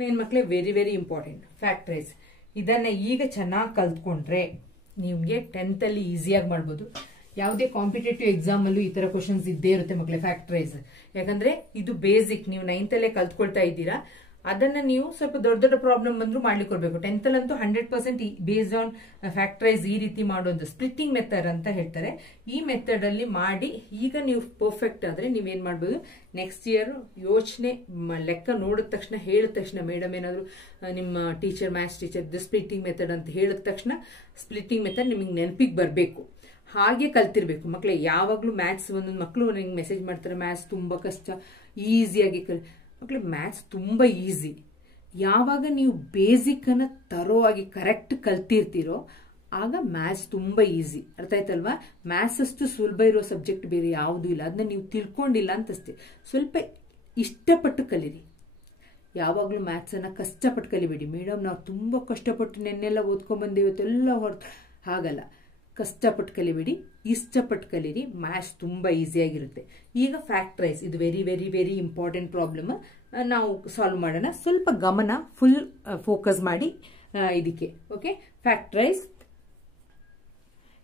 Main ಮಕ್ಕಳೇ very very important factorise. ಇದನ್ನ ಈಗ ಚೆನ್ನಾಗಿ ಕಲ್ತ್ಕೊಂಡ್ರೆ ನಿಮಗೆ 10th ಅಲ್ಲಿ ಈಸಿಯಾಗಿ ಮಾಡ್ಬೋದು. ಯಾವುದೇ ಕಾಂಪಿಟೇಟಿವ್ ಎಕ್ಸಾಮ್ ಅಲ್ಲೂ ಈ ತರ ಕ್ವಶನ್ಸ್ ಇದ್ದೇ ಇರುತ್ತೆ ಮಕ್ಕಳೇ ಫ್ಯಾಕ್ಟರೈಸ್. ಯಾಕಂದ್ರೆ ಇದು ಬೇಸಿಕ್, ನೀವು 9th ಅಲ್ಲೇ ಕಲ್ತ್ಕೊಳ್ತಾ ಇದ್ದೀರಾ. ಅದನ್ನ ನೀವು ಸ್ವಲ್ಪ ದೊಡ್ಡ ದೊಡ್ಡ ಪ್ರಾಬ್ಲಮ್ ಬಂದ್ರು ಮಾಡ್ಲಿಕ್ಕೆ ಕೊಡ್ಬೇಕು. 10th ಅಲ್ಲಂತೂ 100% ಬೇಸ್ಡ್ ಆನ್ ಫ್ಯಾಕ್ಟರೈಸ್ ಈ ರೀತಿ ಮಾಡೋದು ಸ್ಪ್ಲಿಟ್ಟಿಂಗ್ ಮೆಥಡ್ ಅಂತ ಹೇಳ್ತಾರೆ. ಈ ಮೆಥಡ್ ಅಲ್ಲಿ ಮಾಡಿ ಈಗ ನೀವು ಪರ್ಫೆಕ್ಟ್ ಆದ್ರೆ ನೀವೇನ್ ಮಾಡ್ಬೋದು, ನೆಕ್ಸ್ಟ್ ಇಯರ್ ಯೋಚನೆ ಲೆಕ್ಕ ನೋಡಿದ ತಕ್ಷಣ ಹೇಳಿದ ತಕ್ಷಣ ಮೇಡಮ್ ಏನಾದ್ರು ನಿಮ್ಮ teacher maths teacher splitting method ಅಂತ ಹೇಳಿದ ತಕ್ಷಣ ಸ್ಪ್ಲಿಟ್ಟಿಂಗ್ ಮೆಥಡ್ ನಿಮಗೆ ನೆನಪಿಗೆ ಬರಬೇಕು. ಹಾಗೆ ಕಲ್ತಿರ್ಬೇಕು ಮಕ್ಕಳೇ. ಯಾವಾಗ್ಲೂ ಮ್ಯಾಥ್ಸ್ ಒಂದೊಂದು ಮಕ್ಕಳು ನನಗೆ ಮೆಸೇಜ್ ಮಾಡ್ತಾರೆ, ಮ್ಯಾಥ್ಸ್ ತುಂಬಾ ಕಷ್ಟ, ಈಸಿಯಾಗಿ ಮಕ್ಕಳೇ ಮ್ಯಾಥ್ಸ್ ತುಂಬಾ ಈಸಿ. ಯಾವಾಗ ನೀವು ಬೇಸಿಕ್ ಅನ್ನ ತರೋವಾಗಿ ಕರೆಕ್ಟ್ ಕಲ್ತಿರ್ತೀರೋ ಆಗ ಮ್ಯಾಥ್ಸ್ ತುಂಬಾ ಈಸಿ. ಅರ್ಥ ಆಯ್ತಲ್ವಾ? ಮ್ಯಾಥ್ಸ್ ಅಷ್ಟು ಸುಲಭ ಇರೋ ಸಬ್ಜೆಕ್ಟ್ ಬೇರೆ ಯಾವುದೂ ಇಲ್ಲ. ಅದನ್ನ ನೀವು ತಿಳ್ಕೊಂಡಿಲ್ಲ ಅಂತಷ್ಟೇ. ಸ್ವಲ್ಪ ಇಷ್ಟಪಟ್ಟು ಕಲೀರಿ. ಯಾವಾಗ್ಲೂ ಮ್ಯಾಥ್ಸ್ ಅನ್ನ ಕಷ್ಟಪಟ್ಟು ಕಲಿಬೇಡಿ. ಮೇಡಮ್ ನಾವು ತುಂಬಾ ಕಷ್ಟಪಟ್ಟು ನೆನ್ನೆಲ್ಲ ಓದ್ಕೊಂಡ್ ಬಂದೇವೆ ಇವತ್ತೆಲ್ಲ ಹೊರತು, ಹಾಗಲ್ಲ. ಕಷ್ಟಪಟ್ಟು ಕಲಿಬೇಡಿ, ಇಷ್ಟಪಟ್ಟು ಕಲೀರಿ. ಮ್ಯಾಥ್ಸ್ ತುಂಬಾ ಈಸಿಯಾಗಿರುತ್ತೆ. ಈಗ ಫ್ಯಾಕ್ಟರೈಸ್, ಇದು very very very important problem. ನಾವು ಸಾಲ್ವ್ ಮಾಡೋಣ. ಸ್ವಲ್ಪ ಗಮನ ಫುಲ್ ಫೋಕಸ್ ಮಾಡಿ ಇದಕ್ಕೆ. ಓಕೆ, ಫ್ಯಾಕ್ಟರೈಸ್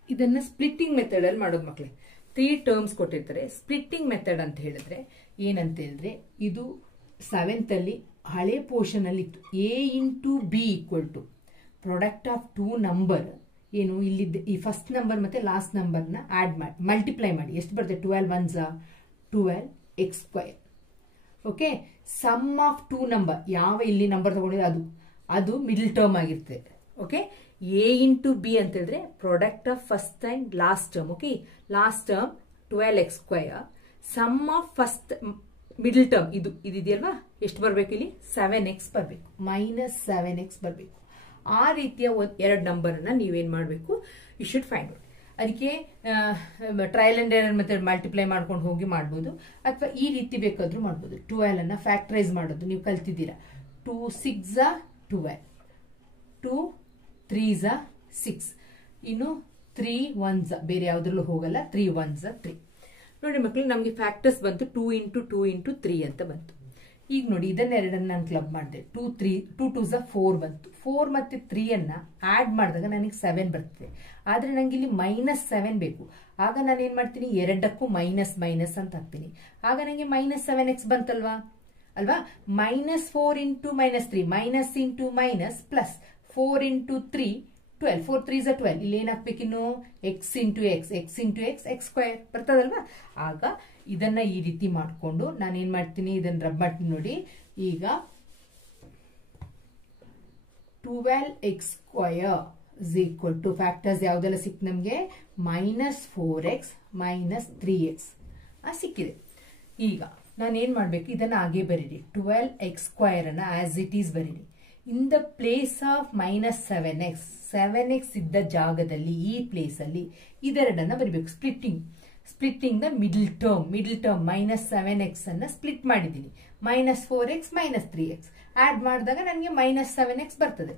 ಇದನ್ನ ಸ್ಪ್ಲಿಟ್ಟಿಂಗ್ ಮೆಥಡ್ ಅಲ್ಲಿ ಮಾಡೋದು ಮಕ್ಕಳೇ. 3 ಟರ್ಮ್ಸ್ ಕೊಟ್ಟಿರ್ತಾರೆ. ಸ್ಪ್ಲಿಟ್ಟಿಂಗ್ ಮೆಥಡ್ ಅಂತ ಹೇಳಿದ್ರೆ ಏನಂತ ಹೇಳಿದ್ರೆ, ಇದು 7th ಅಲ್ಲಿ ಹಳೆ ಪೋರ್ಷನ್ ಅಲ್ಲಿ ಇತ್ತು. A into B equal to product of 2 number. ಏನು ಇಲ್ಲಿ ಈ ಫಸ್ಟ್ ನಂಬರ್ ಮತ್ತೆ ಲಾಸ್ಟ್ ನಂಬರ್ ನ ಆಡ್ ಮಾಡಿ ಮಲ್ಟಿಪ್ಲೈ ಮಾಡಿ ಎಷ್ಟು ಬರುತ್ತೆ, 12 1s 12x². Okay, some of 2 number, ಯಾವ ಇಲ್ಲಿ ನಂಬರ್ ತಗೊಂಡಿದೆ ಅದು ಮಿಡಲ್ ಟರ್ಮ್ ಆಗಿರ್ತದೆ. ಓಕೆ, ಎ ಇಂಟು ಬಿ ಅಂತ ಹೇಳಿದ್ರೆ product of first and last term. Okay, last term 12x², sum of first middle term ಇದೆಯಲ್ವಾ, ಎಷ್ಟು ಬರ್ಬೇಕು ಇಲ್ಲಿ, 7x ಬರ್ಬೇಕು, -7x ಬರ್ಬೇಕು. ಆ ರೀತಿಯ 2 ನಂಬರ್ ಅನ್ನ ನೀವೇನ್ ಮಾಡಬೇಕು, ಯು ಶುಡ್ ಫೈಂಡ್ ಔಟ್. ಅದಕ್ಕೆ trial and error method multiply ಮಾಡ್ಕೊಂಡು ಹೋಗಿ ಮಾಡ್ಬೋದು, ಅಥವಾ ಈ ರೀತಿ ಬೇಕಾದ್ರೂ ಮಾಡ್ಬೋದು. 12 ಅನ್ನ ಫ್ಯಾಕ್ಟರೈಸ್ ಮಾಡೋದು ನೀವು ಕಲ್ತಿದ್ದೀರಾ. 2 6s 12, 2 3s 6, ಇನ್ನು 3 1s ಬೇರೆ ಯಾವ್ದ್ರಲ್ಲೂ ಹೋಗಲ್ಲ, 3 1s 3. ನೋಡಿ ಮಕ್ಕಳು, ನಮ್ಗೆ ಫ್ಯಾಕ್ಟರ್ಸ್ ಬಂತು 2 ಇಂಟು 2 ಇಂಟು 3 ಅಂತ ಬಂತು. ಈಗ ನೋಡಿ, ಇದನ್ನೆರಡನ್ನ ನಾನು ಕ್ಲಬ್ ಮಾಡಿದೆ. 2 2s 4 ಬಂತು. 4 ಮತ್ತೆ 3 ಅನ್ನ ಆಡ್ ಮಾಡಿದಾಗ ನನಗೆ 7 ಬರ್ತದೆ. ಆದ್ರೆ ನಂಗೆ ಇಲ್ಲಿ -7 ಬೇಕು. ಆಗ ನಾನು ಏನ್ ಮಾಡ್ತೀನಿ, ಎರಡಕ್ಕೂ ಮೈನಸ್ ಅಂತ ಹಾಕ್ತೀನಿ. ಆಗ ನನಗೆ -7x ಬಂತಲ್ವಾ ಅಲ್ವಾ. -4 into -3, minus into minus plus 4 into 3 12, 4 3s 12. ಇಲ್ಲಿ ಏನ್ ಹಾಕ್ಬೇಕಿನ್ನು, x ಇಂಟು x x² ಬರ್ತದಲ್ವಾ. ಆಗ ಇದನ್ನ ಈ ರೀತಿ ಮಾಡ್ಕೊಂಡು ನಾನು ಏನ್ ಮಾಡ್ತೀನಿ, ಇದನ್ನ ರಬ್ ಮಾಡ್ತೀನಿ ನೋಡಿ. ಈಗ 12x² is equal to factors ಯಾವ್ದೆಲ್ಲ ಸಿಕ್ತು ನಮ್ಗೆ, -4x -3x ಸಿಕ್ಕಿದೆ. ಈಗ ನಾನು ಏನ್ ಮಾಡ್ಬೇಕು, ಇದನ್ನ ಹಾಗೆ ಬರೀರಿ. 12x² ಅನ್ನ ಆಸ್ ಇಟ್ ಈಸ್ ಬರೀರಿ. In the place of -7x ಇದ್ದ ಜಾಗದಲ್ಲಿ, ಈ ಪ್ಲೇಸ್ ಅಲ್ಲಿ ಇದೆರಡನ್ನ ಬರೀಬೇಕು. Splitting the middle term -7x ಅನ್ನ ಸ್ಪ್ಲಿಟ್ ಮಾಡಿದ್ದೀನಿ. -4x -3x ಆಡ್ ಮಾಡಿದಾಗ ನನಗೆ -7x ಬರ್ತದೆ.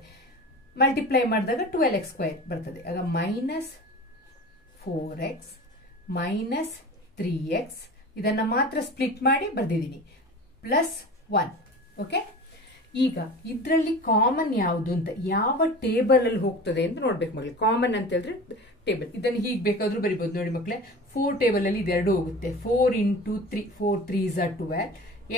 ಮಲ್ಟಿಪ್ಲೈ ಮಾಡಿದಾಗ 12x² ಬರ್ತದೆ. ಆಗ -4x -3x ಇದನ್ನ ಮಾತ್ರ ಸ್ಪ್ಲಿಟ್ ಮಾಡಿ ಬರ್ದಿದ್ದೀನಿ, +1. ಓಕೆ, ಈಗ ಇದರಲ್ಲಿ ಕಾಮನ್ ಯಾವುದು ಅಂತ, ಯಾವ ಟೇಬಲ್ ಅಲ್ಲಿ ಹೋಗ್ತದೆ ಅಂತ ನೋಡ್ಬೇಕು ಮಕ್ಕಳೇ. ಕಾಮನ್ ಅಂತ ಹೇಳಿದ್ರೆ ಟೇಬಲ್, ಇದನ್ನು ಹೀಗೆ ಬೇಕಾದ್ರೂ ಬರಿಬಹುದು. ನೋಡಿ ಮಕ್ಕಳೇ, 4 ಟೇಬಲ್ ಅಲ್ಲಿ ಇದೆರಡು ಹೋಗುತ್ತೆ. 4 into 3, 4 3s 12,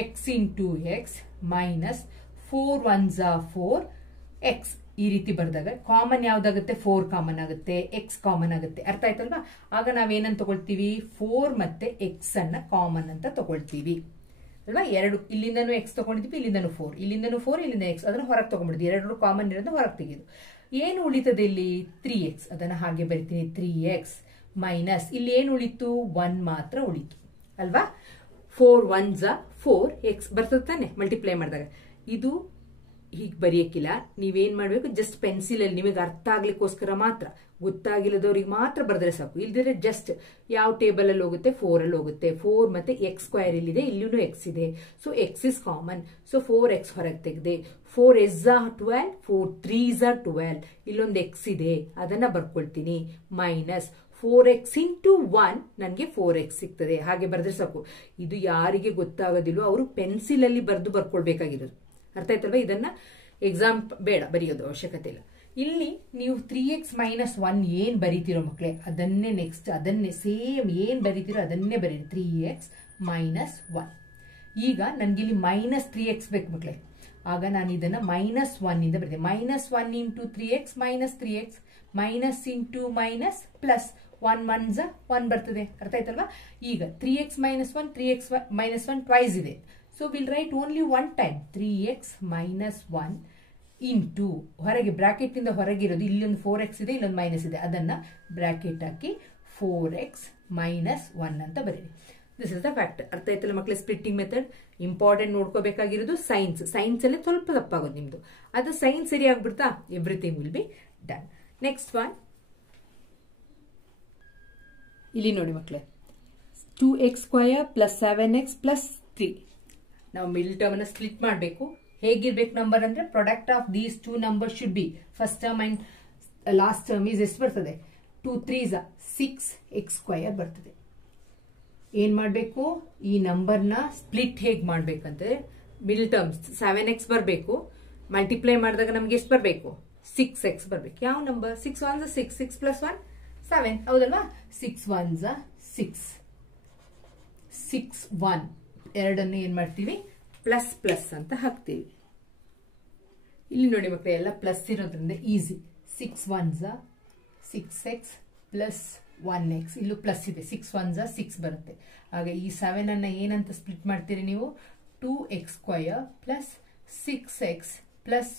x into x -4 1s 4x. ಈ ರೀತಿ ಬರ್ದಾಗ ಕಾಮನ್ ಯಾವ್ದಾಗುತ್ತೆ, 4 ಕಾಮನ್ ಆಗುತ್ತೆ, x ಕಾಮನ್ ಆಗುತ್ತೆ. ಅರ್ಥ ಆಯ್ತಲ್ವಾ. ಆಗ ನಾವೇನಂತ ತಗೊಳ್ತೀವಿ, 4 ಮತ್ತೆ x ಅನ್ನ ಕಾಮನ್ ಅಂತ ತಗೊಳ್ತೀವಿ ಅಲ್ವಾ. ಎರಡು ಇಲ್ಲಿಂದನೂ x ತಗೊಂಡಿದ್ವಿ, ಇಲ್ಲಿಂದನೂ 4, ಇಲ್ಲಿಂದನೂ 4, ಇಲ್ಲಿಂದ x, ಅದನ್ನ ಹೊರಗೆ ತಗೊಂಡ್ಬಿಡ್ತೀವಿ. ಎರಡು ಕಾಮನ್ ಇರೋದನ್ನ ಹೊರಗೆ ತೆಗೆದು ಏನು ಉಳಿತದೆ ಇಲ್ಲಿ, 3x. ಅದನ್ನ ಹಾಗೆ ಬರಿತೀನಿ, 3x ಮೈನಸ್ ಇಲ್ಲಿ ಏನು ಉಳಿತು, 1 ಮಾತ್ರ ಉಳಿತು ಅಲ್ವಾ. 4 1s 4x ಬರ್ತದೆ ತಾನೆ ಮಲ್ಟಿಪ್ಲೈ ಮಾಡಿದಾಗ. ಇದು ಹೀಗೆ ಬರೆಯಕ್ಕಿಲ್ಲ, ನೀವೇನ್ ಮಾಡ್ಬೇಕು, ಜಸ್ಟ್ ಪೆನ್ಸಿಲ್ ಅಲ್ಲಿ ನಿಮಗೆ ಅರ್ಥ ಆಗ್ಲಿಕ್ಕೋಸ್ಕರ ಮಾತ್ರ, ಗೊತ್ತಾಗಿಲ್ಲದವ್ರಿಗೆ ಮಾತ್ರ ಬರೆದ್ರೆ ಸಾಕು. ಇಲ್ದಿದ್ರೆ ಜಸ್ಟ್ ಯಾವ ಟೇಬಲ್ ಅಲ್ಲಿ ಹೋಗುತ್ತೆ, 4 ಅಲ್ಲಿ ಹೋಗುತ್ತೆ. 4 ಮತ್ತೆ x² ಇಲ್ಲಿದೆ, ಇಲ್ಲಿನೂ x ಇದೆ. So x is common. So 4x ಹೊರಗೆ ತೆಗೆದೆ. 4s 12, 4 3s 12, ಇಲ್ಲೊಂದು x ಇದೆ, ಅದನ್ನ ಬರ್ಕೊಳ್ತೀನಿ. -4x ಇಂಟು 1 ನನಗೆ 4x ಸಿಗ್ತದೆ. ಹಾಗೆ ಬರೆದ್ರೆ ಸಾಕು. ಇದು ಯಾರಿಗೆ ಗೊತ್ತಾಗೋದಿಲ್ವೋ ಅವರು ಪೆನ್ಸಿಲ್ ಅಲ್ಲಿ ಬರ್ಕೊಳ್ಬೇಕಾಗಿರೋದು. ಅರ್ಥ ಆಯ್ತಲ್ವಾ? ಇದನ್ನ ಎಕ್ಸಾಮ್ ಬೇಡ ಬರೆಯೋದು ಅವಶ್ಯಕತೆ ಇಲ್ಲ. ಇಲ್ಲಿ ನೀವು 3x - 1 ಏನ್ ಬರೀತಿರೋ ಮಕ್ಕಳೇ ಅದನ್ನೇ ನೆಕ್ಸ್ಟ್ ಅದನ್ನೇ ಸೇಮ್ ಏನ್ ಬರೀತಿರೋ ಅದನ್ನೇ ಬರೀರಿ. 3x - 1. ಈಗ ನನ್ಗೆ ಇಲ್ಲಿ -3x ಬೇಕು ಮಕ್ಕಳೇ. ಆಗ ನಾನು ಇದನ್ನ -1 ಇಂದ ಬರೀತೀನಿ. -1 into 3x - 3x minus into minus plus 1 1s 1 ಬರ್ತದೆ. ಅರ್ಥ ಆಯ್ತಲ್ವಾ? ಈಗ 3x - 1 3x - 1 ಟ್ವೈಸ್ ಇದೆ. So will write only one time 3x - 1 into ಹೊರಗೆ ಬ್ರಾಕೆಟ್ ಇಂದ ಹೊರಗಿರೋದು ಇಲ್ಲೊಂದು 4x ಇದೆ, ಇಲ್ಲೊಂದು ಮೈನಸ್ ಇದೆ, ಅದನ್ನ ಬ್ರಾಕೆಟ್ ಹಾಕಿ 4x - 1 ಅಂತ ಬರೀರಿ. This is the factor. ಅರ್ಥ ಆಯ್ತಲ್ಲ ಮಕ್ಕಳೇ? ಸ್ಪ್ಲಿಟ್ಟಿಂಗ್ ಮೆಥಡ್ ಇಂಪಾರ್ಟೆಂಟ್ ನೋಡ್ಕೋಬೇಕಾಗಿರೋದು ಸೈನ್ಸ್ ಅಲ್ಲಿ ಸ್ವಲ್ಪ ತಪ್ಪಾಗೋದು ನಿಮ್ದು. ಅದು ಸೈನ್ಸ್ ಸರಿ ಆಗ್ಬಿಡ್ತಾ everything will be done. Next one ಇಲ್ಲಿ ನೋಡಿ ಮಕ್ಕಳೇ, 2x² + 7x + 3. ನಾವು ಮಿಡಲ್ ಟರ್ಮ್ ಅನ್ನ ಸ್ಪ್ಲಿಟ್ ಮಾಡಬೇಕು. ಹೇಗಿರ್ಬೇಕು ನಂಬರ್ ಅಂದ್ರೆ product of these 2 number should be first term and last term is ಎಷ್ಟು ಬರ್ತದೆ? 2 3s 6x² ಬರ್ತದೆ. ಏನ್ ಮಾಡಬೇಕು? ಈ ನಂಬರ್ನ ಸ್ಪ್ಲಿಟ್ ಹೇಗ್ ಮಾಡ್ಬೇಕಂದ್ರೆ ಮಿಡಲ್ ಟರ್ಮ್ಸ್ 7x ಬರಬೇಕು, ಮಲ್ಟಿಪ್ಲೈ ಮಾಡಿದಾಗ ನಮ್ಗೆ ಎಷ್ಟು ಬರಬೇಕು? 6x ಬರಬೇಕು. ಯಾವ ನಂಬರ್? 6 1s 6, 6 + 1 7 ಹೌದಲ್ವಾ? 6 1s 6, 6 1 ಎರಡನ್ನು ಏನ್ ಮಾಡ್ತೀವಿ? ಪ್ಲಸ್ ಪ್ಲಸ್ ಅಂತ ಹಾಕ್ತೀವಿ. ಇಲ್ಲಿ ನೋಡಿ ಮಕ್ಕಳೇ, ಎಲ್ಲ ಪ್ಲಸ್ ಇರೋದ್ರಿಂದ ಈಸಿ. 6 1s 6x + 1x ಇಲ್ಲೂ ಪ್ಲಸ್ ಇದೆ. 6 1s 6 ಬರುತ್ತೆ. ಆಗ ಈ 7 ಅನ್ನ ಏನಂತ ಸ್ಪ್ಲಿಟ್ ಮಾಡ್ತೀರಿ ನೀವು? 2x² + 6x +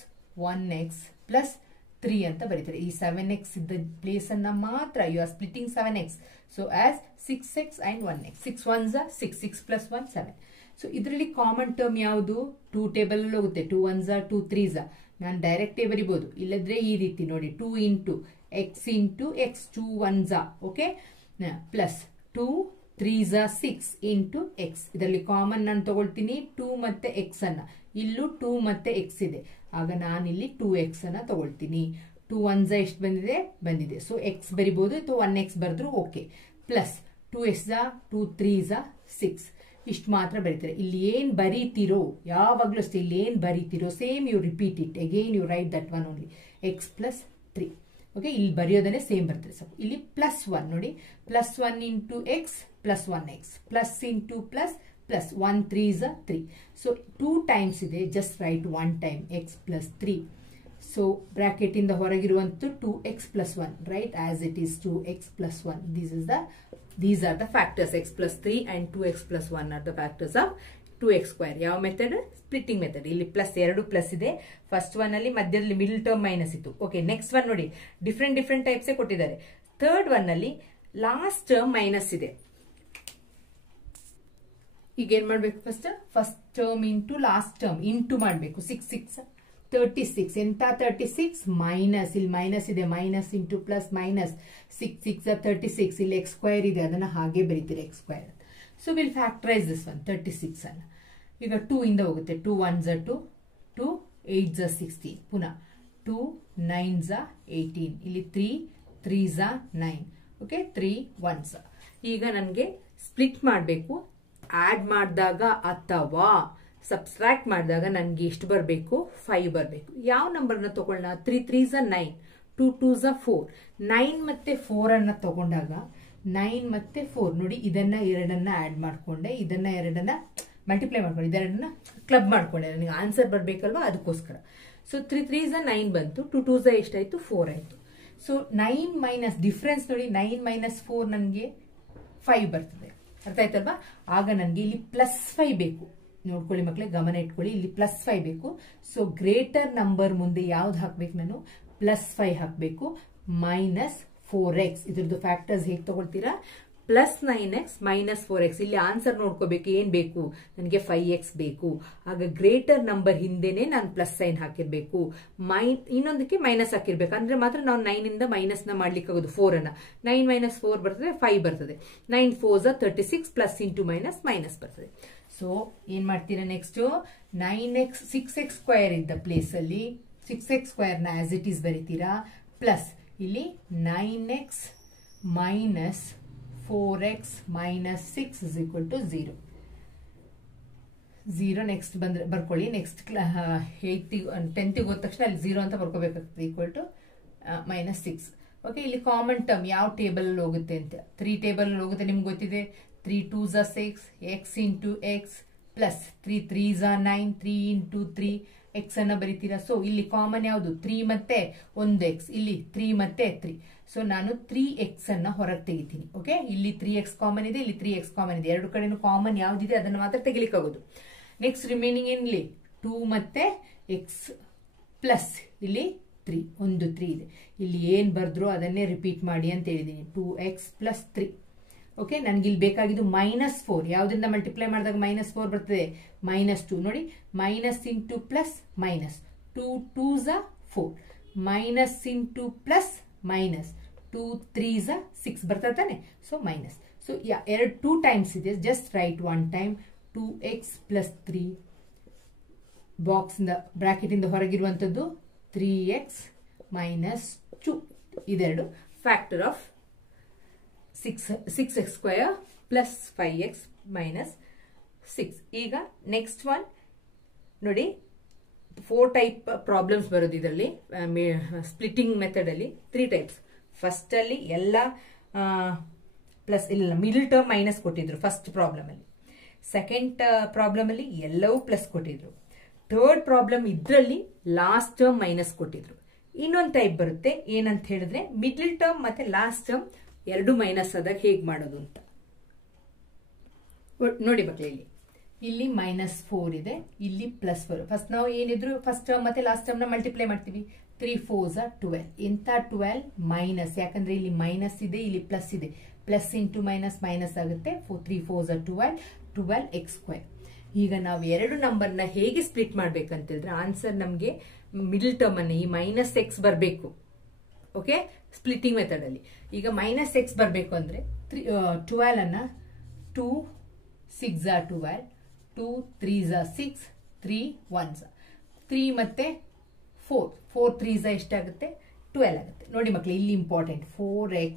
1x + 3 ಅಂತ ಬರೀತಾರೆ. ಈ 7x ಇದ್ದ ಪ್ಲೇಸ್ ಅನ್ನ ಮಾತ್ರ you are splitting 7x. So as 6x and 1x. 6 1s 6, 6 + 1 7. So ಇದರಲ್ಲಿ ಕಾಮನ್ ಟರ್ಮ್ ಯಾವುದು? 2 ಟೇಬಲ್ ಅಲ್ಲಿ ಹೋಗುತ್ತೆ. 2 1s 2 3s ನಾನು ಡೈರೆಕ್ಟೇ ಬರಿಬಹುದು. ಇಲ್ಲದ್ರೆ ಈ ರೀತಿ ನೋಡಿ, 2 into x into x 2 1s okay plus 2 3s 6 into x. ಇದರಲ್ಲಿ ಕಾಮನ್ ನಾನು ತಗೊಳ್ತೀನಿ 2 ಮತ್ತೆ x ಅನ್ನ. ಇಲ್ಲೂ 2 ಮತ್ತೆ x ಇದೆ. ಆಗ ನಾನಿಲ್ಲಿ 2x ಅನ್ನ ತಗೊಳ್ತೀನಿ. 2 1s ಎಷ್ಟು ಬಂದಿದೆ. ಸೊ x ಬರಿಬಹುದು ಅಥವಾ 1x ಬರೆದ್ರು ಓಕೆ. ಪ್ಲಸ್ 2s 2 3s 6 ಇಷ್ಟು ಮಾತ್ರ ಬರೀತಾರೆ. ಇಲ್ಲಿ ಏನ್ ಬರೀತಿರೋ ಯಾವಾಗ್ಲೂ ಅಷ್ಟೇ, ಇಲ್ಲಿ ಏನ್ ಬರೀತಿರೋ same you repeat it again, you write that one only. x + 3 okay. ಇಲ್ಲಿ ಬರೆಯೋದನ್ನೇ ಸೇಮ್ ಬರ್ತದೆ. ಸೊ ಇಲ್ಲಿ +1 ನೋಡಿ, +1 into x + 1x plus into plus plus 1 3s 3. So 2 times ಇದೆ, just write 1 time x + 3. So bracket ಇಂದ ಹೊರಗಿರುವಂತ 2x + 1 write as it is 2x + 1. These are the factors. x + 3 and 2x + 1 are the factors of 2x². ಯಾವ method? Splitting method. ಇಲ್ಲಿ plus 2 plus ಇದೆ. First one ಅಲ್ಲಿ ಮಧ್ಯದಲ್ಲಿ middle term minus ಇತ್ತು. Okay, next one ನೋಡಿ, different types ಕೊಟ್ಟಿದ್ದಾರೆ. Third one ಅಲ್ಲಿ last term minus ಇದೆ. ಈಗ ಏನ್ ಮಾಡ್ಬೇಕು? First term into last term into ಮಾಡ್ಬೇಕು. 6 6 36. ಎಂತ 36 ಮೈನಸ್, ಇಲ್ಲಿ ಮೈನಸ್ ಇದೆ, ಮೈನಸ್ ಇಂಟು ಪ್ಲಸ್ ಮೈನಸ್ 6 6 36. ಇಲ್ಲಿ x² ಇದೆ, ಅದನ್ನ ಹಾಗೆ ಬರೀತೀರಿ x². So will factorise this one 36 ಅನ್ನ. ಈಗ 2 ಇಂದ ಹೋಗುತ್ತೆ. 2 1s 2, 2 8s 16, ಪುನಃ 2 9s 18, ಇಲ್ಲಿ 3 3s 9 ಓಕೆ, 3 1s. ಈಗ ನನಗೆ ಸ್ಪ್ಲಿಟ್ ಮಾಡಬೇಕು. ಆಡ್ ಮಾಡಿದಾಗ ಅಥವಾ ಸಬ್ಸ್ಟ್ರಾಕ್ಟ್ ಮಾಡಿದಾಗ ನನಗೆ ಎಷ್ಟು ಬರಬೇಕು? 5 ಬರಬೇಕು. ಯಾವ ನಂಬರ್ನ ತಗೊಳ್ಳೋಣ? 3 3s 9, 2 2s 4. 9 ಮತ್ತೆ 4 ಅನ್ನ ತಗೊಂಡಾಗ 9 ಮತ್ತೆ 4 ನೋಡಿ, ಇದನ್ನ ಎರಡನ್ನ ಆಡ್ ಮಾಡ್ಕೊಂಡೆ, ಇದನ್ನ ಎರಡನ್ನ ಮಲ್ಟಿಪ್ಲೈ ಮಾಡ್ಕೊಂಡೆ, ಇದೆರಡನ್ನ ಕ್ಲಬ್ ಮಾಡ್ಕೊಂಡೆ. ನನಗೆ ಆನ್ಸರ್ ಬರ್ಬೇಕಲ್ವಾ, ಅದಕ್ಕೋಸ್ಕರ. ಸೊ 3 3s 9 ಬಂತು, 2 2s ಎಷ್ಟಾಯ್ತು? 4 ಆಯ್ತು. ಸೊ 9 ಮೈನಸ್ ಡಿಫ್ರೆನ್ಸ್ ನೋಡಿ, 9 - 4 ನನಗೆ 5 ಬರ್ತದೆ. ಅರ್ಥ ಆಯ್ತಲ್ವಾ? ಆಗ ನನಗೆ ಇಲ್ಲಿ +5 ಬೇಕು. ನೋಡ್ಕೊಳ್ಳಿ ಮಕ್ಕಳೇ, ಗಮನ ಇಟ್ಕೊಳ್ಳಿ, ಇಲ್ಲಿ +5 ಬೇಕು. ಸೊ ಗ್ರೇಟರ್ ನಂಬರ್ ಮುಂದೆ ಯಾವ್ದು ಹಾಕ್ಬೇಕು? ನಾನು +5 ಹಾಕ್ಬೇಕು. -4x ಇದ್ರದ್ದು ಫ್ಯಾಕ್ಟರ್ಸ್ ಹೇಗೆ ತಗೊಳ್ತೀರಾ? +9x - 4x. ಇಲ್ಲಿ ಆನ್ಸರ್ ನೋಡ್ಕೋಬೇಕು, ಏನ್ ಬೇಕು ನನಗೆ? 5x ಬೇಕು. ಆಗ ಗ್ರೇಟರ್ ನಂಬರ್ ಹಿಂದೆನೆ ನಾನು ಪ್ಲಸ್ ಸೈನ್ ಹಾಕಿರ್ಬೇಕು, ಇನ್ನೊಂದಕ್ಕೆ ಮೈನಸ್ ಹಾಕಿರ್ಬೇಕು. ಅಂದ್ರೆ ಮಾತ್ರ ನಾವು 9 ಇಂದ ಮೈನಸ್ ನ ಮಾಡ್ಲಿಕ್ಕೆ ಆಗೋದು. 4 ಅನ್ನ 9 - 4 ಬರ್ತದೆ, 5 ಬರ್ತದೆ. 9 4s 36 plus into minus minus ಬರ್ತದೆ. ಸೊ ಏನ್ ಮಾಡ್ತೀರಾ? ನೆಕ್ಸ್ಟ್ 9x 6x² ಇದ್ದ ಪ್ಲೇಸ್ ಅಲ್ಲಿ 6x² ನ ಆಸ್ ಇಟ್ ಈಸ್ ಬರೀತೀರಾ. ಪ್ಲಸ್ ಇಲ್ಲಿ 9x - 4x - 6 = 0. 0 ನೆಕ್ಸ್ಟ್ ಬಂದ್ರೆ ಬರ್ಕೊಳ್ಳಿ. ನೆಕ್ಸ್ಟ್ 10th ಹೋದ ತಕ್ಷಣ ಅಲ್ಲಿ 0 ಅಂತ ಬರ್ಕೋಬೇಕಾಗ್ತದೆ. Equal to -6. ಓಕೆ, ಇಲ್ಲಿ ಕಾಮನ್ ಟರ್ಮ್ ಯಾವ ಟೇಬಲ್ ಹೋಗುತ್ತೆ ಅಂತ 3 ಟೇಬಲ್ ಹೋಗುತ್ತೆ. ನಿಮ್ಗೆ ಗೊತ್ತಿದೆ 3 2s are 6, x into x plus 3 3s are 9, 3 into 3 x ಅನ್ನ ಬರೀತೀರಾ. ಸೊ ಇಲ್ಲಿ ಕಾಮನ್ ಯಾವುದು 3 ಮತ್ತೆ 1x, ಇಲ್ಲಿ 3 ಮತ್ತೆ 3. ಸೊ ನಾನು 3x ಅನ್ನ ಹೊರಗೆ ತೆಗಿತೀನಿ. ಓಕೆ, ಇಲ್ಲಿ 3x ಕಾಮನ್ ಇದೆ, ಇಲ್ಲಿ 3x ಕಾಮನ್ ಇದೆ. ಎರಡು ಕಡೆನೂ ಕಾಮನ್ ಯಾವ್ದಿದೆ ಅದನ್ನು ಮಾತ್ರ ತೆಗಿಲಿಕ್ಕಾಗೋದು. ನೆಕ್ಸ್ಟ್ ರಿಮೈನಿಂಗ್ ಏನಿಲ್ಲಿ 2 ಮತ್ತೆ x ಪ್ಲಸ್ ಇಲ್ಲಿ 3 3 ಇದೆ. ಇಲ್ಲಿ ಏನ್ ಬರ್ದ್ರು ಅದನ್ನೇ ರಿಪೀಟ್ ಮಾಡಿ ಅಂತ ಹೇಳಿದೀನಿ. 2x plus 3. ಓಕೆ, ನನ್ಗೆ ಇಲ್ಲಿ ಬೇಕಾಗಿದ್ದು -4. ಯಾವ್ದ್ರಿಂದ ಮಲ್ಟಿಪ್ಲೈ ಮಾಡಿದಾಗ -4 ಬರ್ತದೆ? -2. ನೋಡಿ, minus into plus minus, 2 2s are 4, minus into plus minus, 2 3s are 6 ಬರ್ತದೆ ತಾನೆ. So minus. ಸೊ 2 ಟೈಮ್ಸ್ ಇದೆ, just write 1 time 2x plus 3 box bracket ಇಂದ ಹೊರಗಿರುವಂತದ್ದು 3x ಮೈನಸ್ 2. ಇದೆರಡು factor of 6x square plus 5x minus 6. ಈಗ next one ನೋಡಿ, 4 type problems ಬರೋದು ಇದರಲ್ಲಿ. Splitting method ಅಲ್ಲಿ 3 ಟೈಪ್ಸ್. ಫಸ್ಟ್ ಅಲ್ಲಿ ಎಲ್ಲ ಪ್ಲಸ್ ಇಲ್ಲ, ಮಿಡಲ್ ಟರ್ಮ್ ಮೈನಸ್ ಕೊಟ್ಟಿದ್ರು ಫಸ್ಟ್ ಪ್ರಾಬ್ಲಮ್ ಅಲ್ಲಿ. ಸೆಕೆಂಡ್ ಪ್ರಾಬ್ಲಮ್ ಅಲ್ಲಿ ಎಲ್ಲವೂ ಪ್ಲಸ್ ಕೊಟ್ಟಿದ್ರು. ಥರ್ಡ್ ಪ್ರಾಬ್ಲಮ್ ಇದ್ರಲ್ಲಿ ಲಾಸ್ಟ್ ಟರ್ಮ್ ಮೈನಸ್ ಕೊಟ್ಟಿದ್ರು. ಇನ್ನೊಂದು ಟೈಪ್ ಬರುತ್ತೆ, ಏನಂತ ಹೇಳಿದ್ರೆ ಮಿಡಲ್ ಟರ್ಮ್ ಮತ್ತೆ ಲಾಸ್ಟ್ ಟರ್ಮ್ ಎರಡು ಮೈನಸ್ ಆದಾಗ ಹೇಗೆ ಮಾಡೋದು ಅಂತ ನೋಡಿ ಮಕ್ಕಳೇ. ಇಲ್ಲಿ -4 ಇದೆ, ಇಲ್ಲಿ +4. ಫಸ್ಟ್ ನಾವು ಏನಿದ್ರು ಫಸ್ಟ್ ಟರ್ಮ್ ಮತ್ತೆ ಲಾಸ್ಟ್ ಟರ್ಮ್ ನ ಮಲ್ಟಿಪ್ಲೈ ಮಾಡ್ತೀವಿ. 3 4s are 12. ಎಂತ 12 ಮೈನಸ್, ಯಾಕಂದ್ರೆ ಇಲ್ಲಿ ಮೈನಸ್ ಇದೆ, ಇಲ್ಲಿ ಪ್ಲಸ್ ಇದೆ. ಪ್ಲಸ್ ಇಂಟು ಮೈನಸ್ ಮೈನಸ್ ಆಗುತ್ತೆ. 3 4s are 12x ಸ್ಕ್ವೇರ್. ಈಗ ನಾವು ಎರಡು ನಂಬರ್ನ ಹೇಗೆ ಸ್ಪ್ಲಿಟ್ ಮಾಡ್ಬೇಕಂತಿದ್ರೆ ಆನ್ಸರ್ ನಮಗೆ ಮಿಡಲ್ ಟರ್ಮ್ ಅನ್ನ ಈ -x ಬರಬೇಕು. ಓಕೆ, ಸ್ಪ್ಲಿಟ್ಟಿಂಗ್ ಮೆಥಡ್ ಅಲ್ಲಿ ಈಗ -x ಬರಬೇಕು ಅಂದ್ರೆ 12 ಅನ್ನ 2 6s are 12, 2 3s are 6, 3 1s are 3 ಮತ್ತೆ 4 3s ಎಷ್ಟಾಗುತ್ತೆ? 12 ಆಗುತ್ತೆ. ನೋಡಿ ಮಕ್ಕಳು, ಇಲ್ಲಿ ಇಂಪಾರ್ಟೆಂಟ್ 4x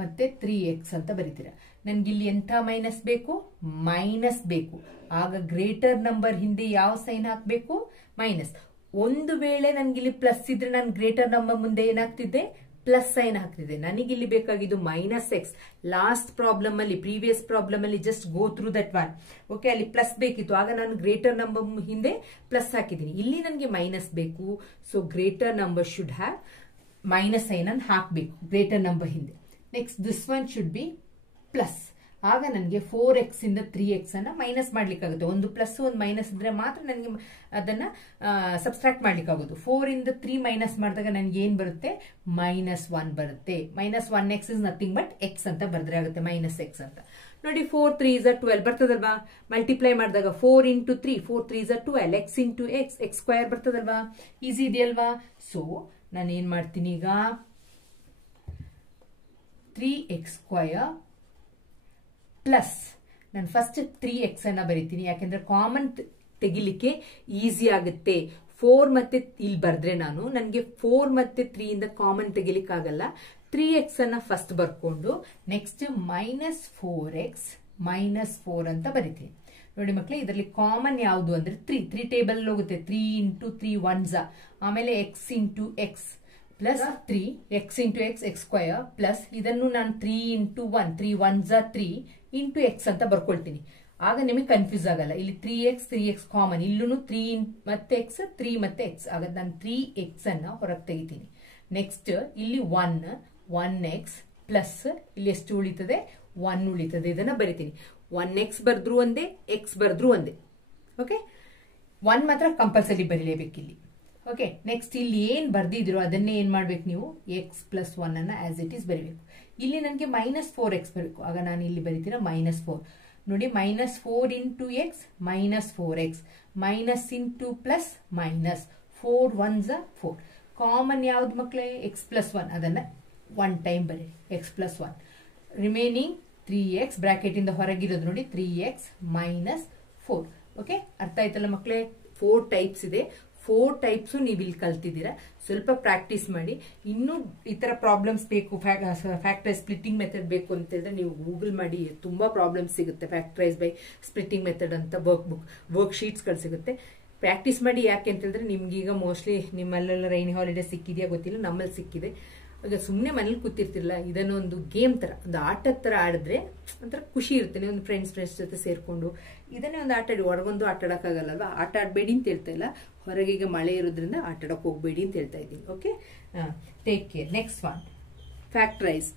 ಮತ್ತೆ 3x ಅಂತ ಬರೀತೀರಾ. ನನ್ಗಿಲ್ಲಿ ಎಂಥ ಮೈನಸ್ ಬೇಕು? ಮೈನಸ್ ಬೇಕು. ಆಗ ಗ್ರೇಟರ್ ನಂಬರ್ ಹಿಂದೆ ಯಾವ ಸೈನ್ ಹಾಕಬೇಕು? ಮೈನಸ್. ಒಂದು ವೇಳೆ ನನ್ಗಿಲ್ಲಿ ಪ್ಲಸ್ ಇದ್ರೆ ನಾನು ಗ್ರೇಟರ್ ನಂಬರ್ ಮುಂದೆ ಏನಾಗ್ತಿದ್ದೆ? ಪ್ಲಸ್ ಸೈನ್ ಹಾಕ್ತಿದ್ದೆ. ನನಗಿಲ್ಲಿ ಬೇಕಾಗಿದ್ದು -x. ಲಾಸ್ಟ್ ಪ್ರಾಬ್ಲಮ್ ಅಲ್ಲಿ, ಪ್ರೀವಿಯಸ್ ಪ್ರಾಬ್ಲಮ್ ಅಲ್ಲಿ just go through that one. Okay, ಅಲ್ಲಿ ಪ್ಲಸ್ ಬೇಕಿತ್ತು, ಆಗ ನಾನು ಗ್ರೇಟರ್ ನಂಬರ್ ಹಿಂದೆ ಪ್ಲಸ್ ಹಾಕಿದ್ದೀನಿ. ಇಲ್ಲಿ ನನಗೆ ಮೈನಸ್ ಬೇಕು. So greater number should have minus sign ಅನ್ನು ಹಾಕಬೇಕು ಗ್ರೇಟರ್ ನಂಬರ್ ಹಿಂದೆ. Next this one should be plus. ಆಗ ನನಗೆ 4x ಇಂದ 3x ಅನ್ನ ಮೈನಸ್ ಮಾಡ್ಲಿಕ್ಕಾಗುತ್ತೆ. ಒಂದು ಪ್ಲಸ್ ಒಂದು ಮೈನಸ್ ಇದ್ರೆ ಮಾತ್ರ ನನಗೆ ಅದನ್ನ ಸಬ್ಸ್ಟ್ರಾಕ್ಟ್ ಮಾಡ್ಲಿಕ್ಕಾಗೋದು. 4 ಇಂದ 3 ಮೈನಸ್ ಮಾಡಿದಾಗ ನನಗೆ ಏನ್ ಬರುತ್ತೆ? -1 ಬರುತ್ತೆ. -1x is nothing but x ಅಂತ ಬರೆದ್ರೆ ಆಗುತ್ತೆ -x ಅಂತ. ನೋಡಿ, 4 3s are 12 ಬರ್ತದಲ್ವಾ? ಮಲ್ಟಿಪ್ಲೈ ಮಾಡಿದಾಗ 4 into 3, 4 3s are 12, x into x square ಬರ್ತದಲ್ವಾ? ಈಸಿ ಇದೆಯಲ್ವಾ? ಸೊ ನಾನು ಏನ್ ಮಾಡ್ತೀನಿ ಈಗ, 3x ಸ್ಕ್ವೇರ್ ಪ್ಲಸ್ ನಾನು ಫಸ್ಟ್ 3x ಅನ್ನ ಬರೀತೀನಿ, ಯಾಕೆಂದ್ರೆ ಕಾಮನ್ ತೆಗಿಲಿಕ್ಕೆ ಈಸಿ ಆಗುತ್ತೆ. 4 ಮತ್ತೆ ಇಲ್ಲಿ ಬರ್ದ್ರೆ ನನಗೆ 4 ಮತ್ತೆ 3 ಇಂದ ಕಾಮನ್ ತೆಗಿಲಿಕ್ಕೆ ಆಗಲ್ಲ. 3x ಅನ್ನ ಫಸ್ಟ್ ಬರ್ಕೊಂಡು ನೆಕ್ಸ್ಟ್ -4x -4 ಅಂತ ಬರೀತೀನಿ. ನೋಡಿ ಮಕ್ಕಳೇ, ಇದರಲ್ಲಿ ಕಾಮನ್ ಯಾವುದು ಅಂದ್ರೆ 3 ಟೇಬಲ್ ಹೋಗುತ್ತೆ. 3 ಇಂಟು 3 1s, ಆಮೇಲೆ x into x plus 3 x into x square plus ಇದನ್ನು ನಾನು 3 ಇಂಟು 1 3 1s 3 ಇಂಟು x ಅಂತ ಬರ್ಕೊಳ್ತೀನಿ. ಆಗ ನಿಮಗೆ ಕನ್ಫ್ಯೂಸ್ ಆಗಲ್ಲ. ಇಲ್ಲಿ 3x ಕಾಮನ್, ಇಲ್ಲೂ 3 ಮತ್ತೆ x 3 ಮತ್ತೆ x. ಆಗ ನಾನು 3x ಅನ್ನ ಹೊರಗೆ ತೆಗಿತೀನಿ. ನೆಕ್ಸ್ಟ್ ಇಲ್ಲಿ 1x ಪ್ಲಸ್ ಇಲ್ಲಿ ಎಷ್ಟು ಉಳಿತದೆ? 1 ಉಳಿತದೆ. ಇದನ್ನ ಬರಿತೀನಿ. 1x ಬರ್ದ್ರು ಒಂದೇ, x ಬರ್ದ್ರು ಒಂದೇ. ಓಕೆ, 1 ಮಾತ್ರ ಕಂಪಲ್ಸರಿ ಬರೀಲೇಬೇಕು ಇಲ್ಲಿ. ಓಕೆ, ನೆಕ್ಸ್ಟ್ ಇಲ್ಲಿ ಏನ್ ಬರ್ದಿದ್ರು ಅದನ್ನೇ ಏನ್ ಮಾಡ್ಬೇಕು ನೀವು? x ಪ್ಲಸ್ 1 ಅನ್ನ ಆಸ್ ಇಟ್ ಈಸ್ ಬರೀಬೇಕು. ಇಲ್ಲಿ ನನಗೆ -4x ಬರಬೇಕು. ಆಗ ನಾನು ಇಲ್ಲಿ ಬರೀತೀರಾ -4. ನೋಡಿ, -4 into x -4x minus into plus minus 4 1s are 4. Common ಯಾವ್ದು ಮಕ್ಕಳೇ? x plus 1. ಅದನ್ನ 1 ಟೈಮ್ ಬರೀ, x plus 1. Remaining 3x bracket ಇಂದ ಹೊರಗಿರೋದು ನೋಡಿ, 3x -4. ಓಕೆ, ಅರ್ಥ ಆಯ್ತಲ್ಲ ಮಕ್ಕಳೇ? 4 ಟೈಪ್ಸ್ ಇದೆ. 4 ಟೈಪ್ಸು ನೀವು ಇಲ್ಲಿ ಕಲ್ತಿದ್ದೀರಾ. ಸ್ವಲ್ಪ ಪ್ರಾಕ್ಟೀಸ್ ಮಾಡಿ. ಇನ್ನೂ ಈ ತರ ಪ್ರಾಬ್ಲಮ್ಸ್ ಬೇಕು, ಫ್ಯಾಕ್ಟರೈಸ್ ಸ್ಪ್ಲಿಟ್ಟಿಂಗ್ ಮೆಥಡ್ ಬೇಕು ಅಂತ ಹೇಳಿದ್ರೆ ನೀವು ಗೂಗಲ್ ಮಾಡಿ, ತುಂಬಾ ಪ್ರಾಬ್ಲಮ್ಸ್ ಸಿಗುತ್ತೆ. ಫ್ಯಾಕ್ಟರೈಸ್ ಬೈ ಸ್ಪ್ಲಿಟ್ಟಿಂಗ್ ಮೆಥಡ್ ಅಂತ ವರ್ಕ್ ಶೀಟ್ಸ್ಗಳು ಸಿಗುತ್ತೆ. ಪ್ರಾಕ್ಟೀಸ್ ಮಾಡಿ. ಯಾಕೆ ಅಂತ ಹೇಳಿದ್ರೆ ನಿಮ್ಗೀಗ ಮೋಸ್ಟ್ಲಿ ನಿಮ್ಮಲ್ಲೆಲ್ಲ ರೈನಿ ಹಾಲಿಡೇ ಸಿಕ್ಕಿದೆಯಾ ಗೊತ್ತಿಲ್ಲ, ನಮ್ಮಲ್ಲಿ ಸಿಕ್ಕಿದೆ. ಈಗ ಸುಮ್ಮನೆ ಮನೇಲಿ ಕೂತಿರ್ತಿರಲ್ಲ, ಇದನ್ನೊಂದು ಗೇಮ್ ತರ, ಒಂದು ಆಟದ ತರ ಆಡಿದ್ರೆ ಒಂಥರ ಖುಷಿ ಇರುತ್ತೆ. ನೀವು ಒಂದು ಫ್ರೆಂಡ್ಸ್ ಜೊತೆ ಸೇರ್ಕೊಂಡು ಇದನ್ನೇ ಒಂದು ಆಟ ಆಡಿ. ಹೊರಗೊಂದು ಆಟ ಆಡೋಕ್ಕಾಗಲ್ಲಲ್ವಾ, ಆಟ ಆಡಬೇಡಿ ಅಂತ ಹೇಳ್ತಾ ಇಲ್ಲ, ಹೊರಗೀಗ ಮಳೆ ಇರೋದ್ರಿಂದ ಆಟ ಆಡೋಕೆ ಹೋಗ್ಬೇಡಿ ಅಂತ ಹೇಳ್ತಾ ಇದ್ದೀನಿ. Okay, take care. Next one, factorise.